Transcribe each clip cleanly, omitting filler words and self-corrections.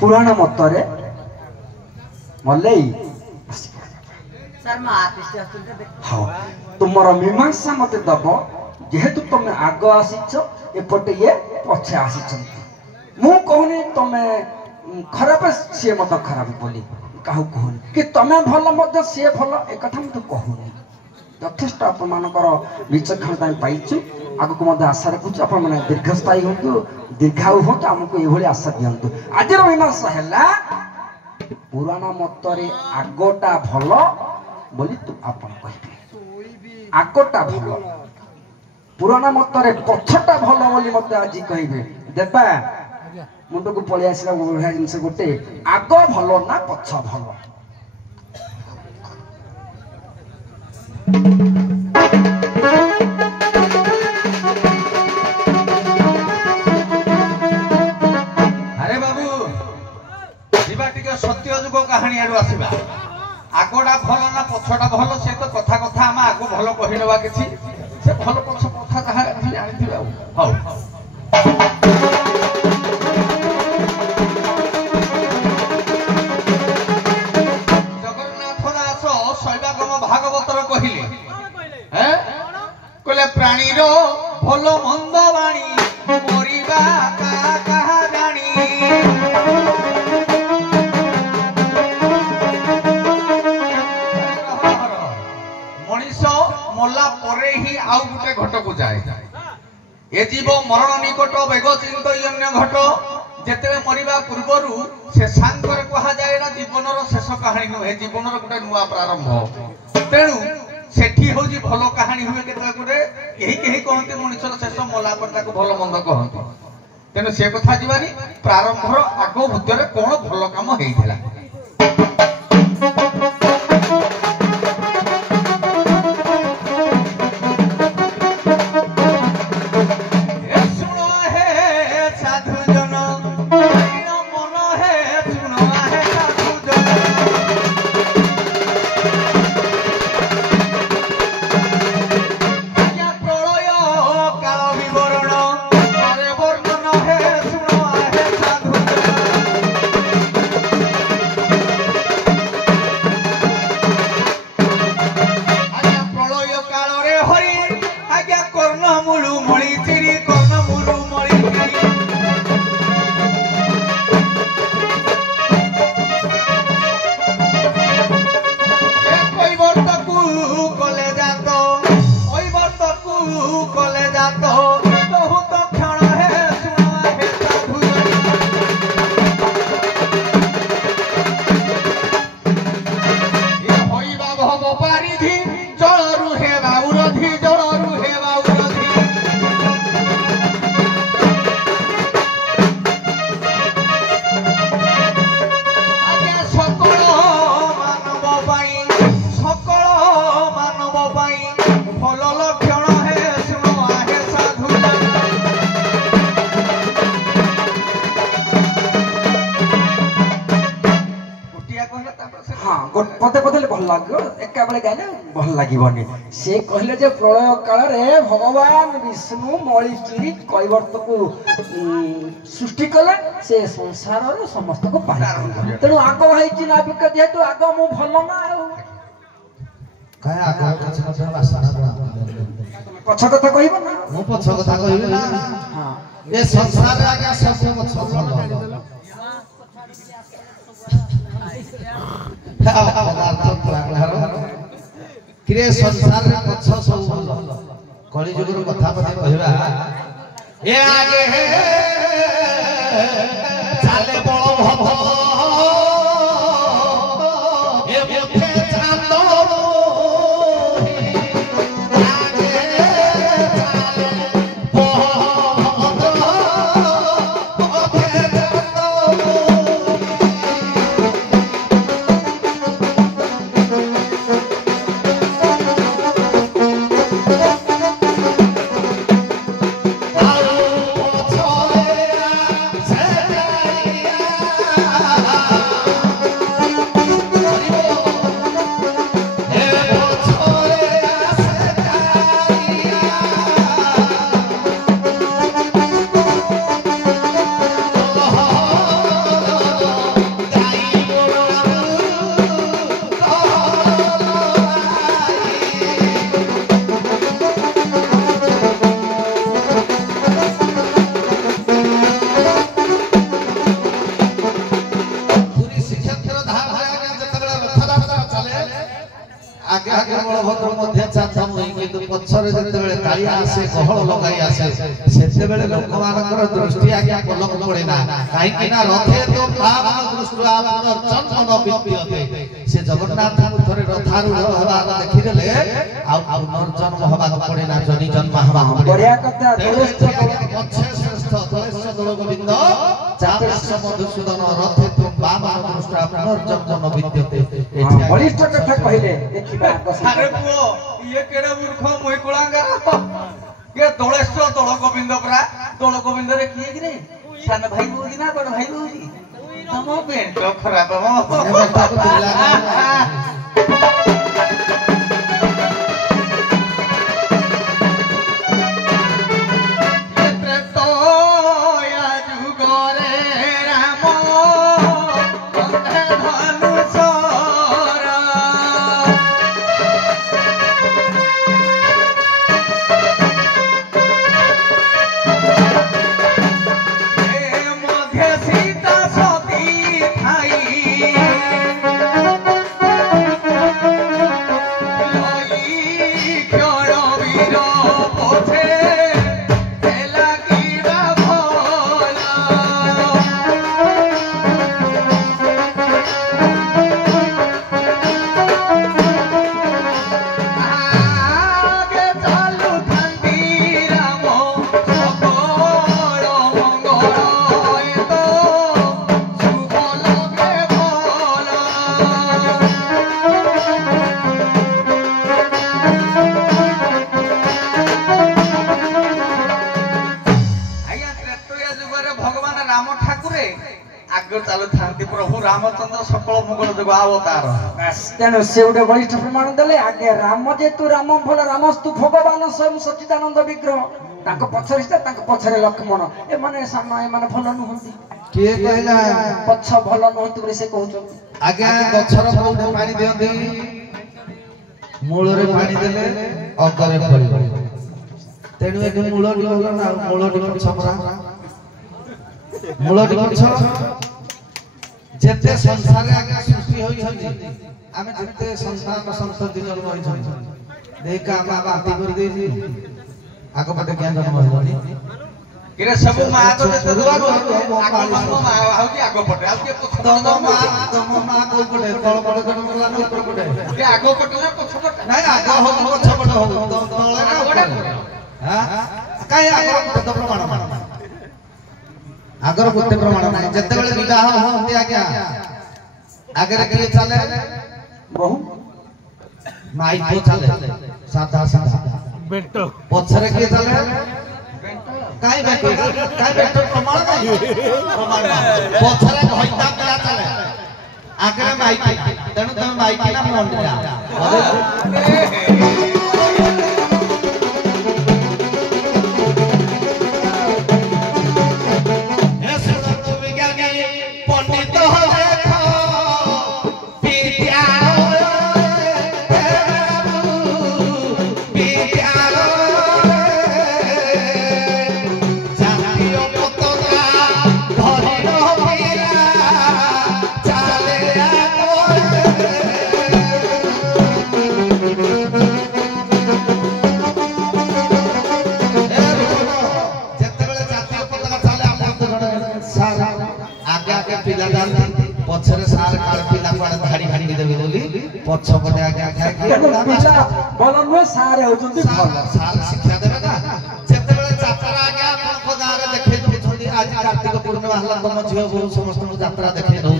पुराण मतरे मल्लई हाँ तुमर मीमांसा मत दब जेहेतु तुम आग आसीच एपटे ये पछे आसीच मु कहूनी तुम खराब सी मत खराब बोली कहू कहूनी कि तुम भल मध्य सी भल एक मत कहूनी यथेष्ट आपमकर विचक्षणता पाइचु आगक मध्य आशा रखुचु आप दीर्घस्थायी हूँ दीर्घायु हूँ आमको ये आशा दिंतु आज मीमांसा है पुराण मतरे आगटा भल बोली तू आपन कहबे आगटा भल पुराण मतरे पछटा भल बोली मते आज कहबे देबा मुंड को पळि आसिला बढिया जिंस गोटे आग भल ना पछ भल अरे बाबू जीवा टिके सत्य जुग कहानी आडू आसीबा आगोटा भल ना पछटा भल से तो कथा कथा हम आगो भल कहिनबा किछि से भल पछ कथा कहा खाली आनिथिबा हौ जगन्नाथ दास शैवागम भागवतर कहिले हैं कहले प्राणी रो भल मंद वाणी मरिबा का कहा जानी मल्ला परे ही आउ गुटे घट को जाए ए जीव मरण निकट बेग चिंत अन्य घट जेते मरिबा पूर्वरु से सांकर कहा जाए ना जीवनर शेष कहानी नुहे जीवनर गुटे नुआ प्रारंभ तेणु सेठी होजी भलो कहानी हुए केतला गुटे केही कहंती मनुष्यर शेष मल्ला पर ताको भलो मंद कहंती तेणु से कथा जीवानी प्रारंभर आगो भूतरे कोन भलो काम हेइथिला पदे पदे भल लगे एका बेले गाने भल लगनी से कहले जे प्रलय काल रे भगवान विष्णु मळिचुरी कैवर्त को सृष्टि कले से संसार रो समस्त को पार तेनु आगो होई नाविक जेतु आगो मु भल ना काय आगो पछ कथा भाषा पछ कथा कहबो ना मु पछ कथा कहबे ना हां ए संसार रे आगे सब पछ भल किरे संसार रे पछ सब भल कली जुगर कथा पते कहबा ए आगे चाले बळ भव ए मुखे चांद आगे चाले ବଳଭଦ୍ର ମଧ୍ୟ ଚାନ୍ଦ ମୁଇଁ କିନ୍ତୁ ପଛରେ ଯେତେବେଳେ କାଳିଆ ଆସେ ଗହଳ ଲଗାଇ ଆସେ ସେତେବେଳେ ଲୋକମାନଙ୍କର ଦୃଷ୍ଟି ଆଜ୍ଞା ପଲକ ପଡେ ନା କାହିଁକି ନା ରଥେ ତ ପାବନ ଦୃଷ୍ଟି ଆପଣ ଚନ୍ଦନ ବିଦ୍ୟତେ ସେ ଜଗନ୍ନାଥଙ୍କୁ ଥରେ ରଥାରୂଢ ହେବାର ଦେଖିଦେଲେ ଆଉ ପୁନର୍ଜନ୍ମ ହେବାକୁ ପଡେ ନା ଜନି ଜନ୍ମ ହେବାକୁ ପଡେ ବଢିଆ କଥା ପଛେ ଶ୍ରେଷ୍ଠ ତଳେଶ ଦୋଳ ଗୋବିନ୍ଦ ଚାପେଶ ମଧୁସୂଦନ ରଥେ ତ ପାବନ ଦୃଷ୍ଟି ପୁନର୍ଜନ୍ମ ବିଦ୍ୟତେ ବଳିଷ୍ଠ କଥା କହିଲେ ଦେଖିବା ଆରେ ପୁଅ ଇଏ କେଡେ ମୂର୍ଖ ମୁଇ କୁଳାଙ୍ଗାର ଇଏ ଦୋଳେଶ୍ଵର ଦୋଳ ଗୋବିନ୍ଦ ପରା ଦୋଳ ଗୋବିନ୍ଦରେ କିଏ କିରେ ସାନ ଭାଇ ବୋଉଜି ନା ବଡ ଭାଇ ବୋଉଜି ତମ ପେଟ ଖରାପ ତେଣୁ ସେ ଗୋଟେ ବଳିଷ୍ଠ ପ୍ରମାଣ ଦେଲେ ଆଗେ ରାମ ଯେହେତୁ ରାମ ଭଲ ରାମସ୍ତୁ ଭଗବାନ ସ୍ୱୟଂ ସଚ୍ଚିଦାନନ୍ଦ ବିଗ୍ରହ ତାଙ୍କ ପଛରେ ସୀତା ତାଙ୍କ ପଛରେ ଲକ୍ଷ୍ମଣ ଏମାନେ ସାନ ଏମାନେ ଭଲ ନୁହନ୍ତି କିଏ କହିଲା ପଛ ଭଲ ନୁହନ୍ତି ବୋଲି ସେ କହୁଛନ୍ତି ଆଜ୍ଞା ଗଛର ମୂଳରେ ପାଣି ଦିଅନ୍ତି ମୂଳରେ ପାଣି ଦେଲେ ଅଗରେ ଫଳିବ ତେଣୁ ଏଠି ମୂଳଟି ଭଲ ନା ମୂଳଟି ଗଛ ପରା ମୂଳଟି ଗଛ ଯେତେ ସଂସାରରେ ଆଜ୍ଞା ସୃଷ୍ଟି ହୋଇଛନ୍ତି ଆମେ ଯେତେ ସଂସାର ସନ୍ତତି ଜନ୍ମ ହୋଇଛନ୍ତି ଦେଖା ମା ବାନ୍ତି କରିଦେଇଛି ଆଗପଟେ ଜ୍ଞାନ ଜନ୍ମ ହେବନି କିରେ ସବୁ ମା ତ ଯେତେ ଦୁଆରୁ ମା ହଉଛି ଆଗପଟେ ଆଉ କିଏ ତମ ମା କୋଉ ପଟେ ତଳ ପଟେ ଜନ୍ମ ହେଲା ନା ଉପର ପଟେ କିଏ ଆଗପଟେ ନା ପଛପଟେ ନାଇଁ ଆଗ ହଉ ପଛ ପଟେ ହଉ ତଳେ ନା ଉପରେ ହାଁ କାଇଁ ଆଗର ପଟେ ତ ପ୍ରମାଣ ଆଗର ଗୋଟେ ପ୍ରମାଣ ନାହିଁ ଯେତେବେଳେ ବିବାହ ହୁଅନ୍ତି ଆଜ୍ଞା ଆଗରେ କିଏ ଚାଲେ ବହୁ ମାଇପ ଚାଲେ ସାଧା ସାଧା ବେଟ ପଛରେ କିଏ ଚାଲେ କାଇଁ ବେଟ ପ୍ରମାଣ ନାହିଁ ପ୍ରମାଣ ପଛରେ ଘଇତା ପିଲା ଚାଲେ ଆଗରେ ମାଇକି ତେଣୁ ତମେ ମାଇକି ନା ମଣ୍ଡିଆ पछरे सार काल पिला पाड़ धाड़ी धाड़ी देबे बोली पछ पटे आगे आगे पिला बोल नुहे सारे होचंती भल साल शिक्षा देबे ना जेतेबेले यात्रा आगे आपन को गारे देखे दउछंती आज कार्तिक पूर्णिमा हला तम झियो बहु समस्त यात्रा देखे दउ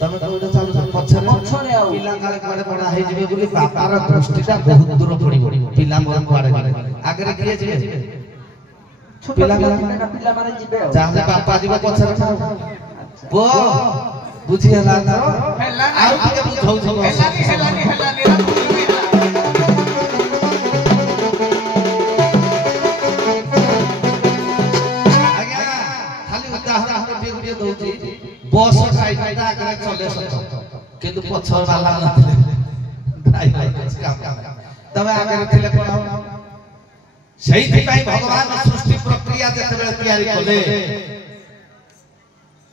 तमे कोइडा चालू पछरे आ पिला काले पाड़े पड़ा हे जिबे बोली बापार दृष्टिटा बहुत दूर पड़ी पिला मन पाड़े आगे किए जिबे पिला माने जिबे जाने बापा जिबे पछरे ना बो बुझी हला तो आउ के बुझौ छौ हेलानी आज्ञा खाली उदाहरण हम टिए दउची बस साइडटा आगे चले सत किंतु पछर वाला नथिले ड्राइवर काम तबे आगे थिले कोन सेहि पई भगवान सृष्टि प्रक्रिया जेतेबेले तयारी कले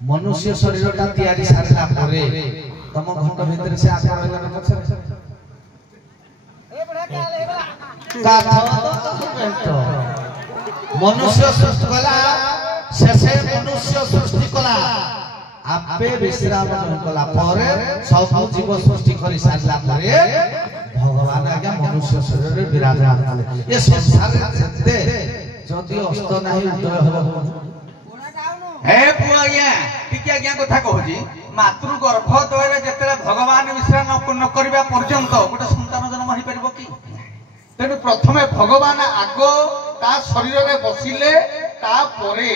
मनुष्य शरीरटा तयारी सारला परे तम घंटा भीतर से आकार रहला पछरे मनुष्य सृष्टि कला शेषे मनुष्य सृष्टि कला आपे विश्राम कला परे सब जीव सृष्टि करि सारला परे भगवान आज्ञा मनुष्य शरीर रे विराजमान कले ये संसार जते जदि अस्त नाही उदय हो हे पुआ आज्ञा टिके आज्ञा कथा कहूची मातृ गर्भ द्वारा जेते भगवान विश्राम न करबा पर्यंत गोटे संतान जन्म होई परिबो की तेणु प्रथमे भगवान आगो ता शरीर रे बसिले ता परे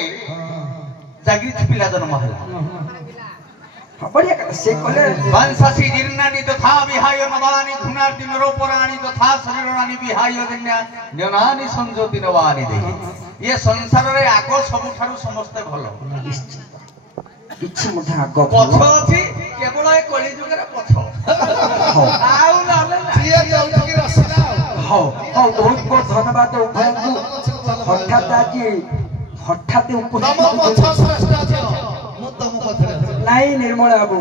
जागृत पिला जन्म होला बढ़िया कथा से कहले वंशसी जीर्णानि तथा विहाय नवानि धुनार्ति नरोपराणि तथा शरीरानि विहाय ज्ञानानि संज्योति नवानि दे ये संसार रे आगो सबठारु समस्त भलो किछि मधे आगो पछ अछि केवल ए कली जुगरे पछ आउ नले ये चौकी रसना हो हो बहुत बहुत धन्यवाद उभयଙ୍କୁ हठात नम पछ श्रेष्ठ छ मु तम पछरे नाई निर्मल बाबू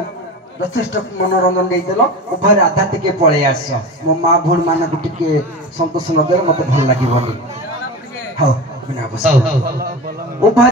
यथेष्ट मनोरंजन देदेल उभय आधा टिके पळे आस मो माँ भूल मानक टिके संतोष नदेले मते भल लागिबनी हो बिना बस उभय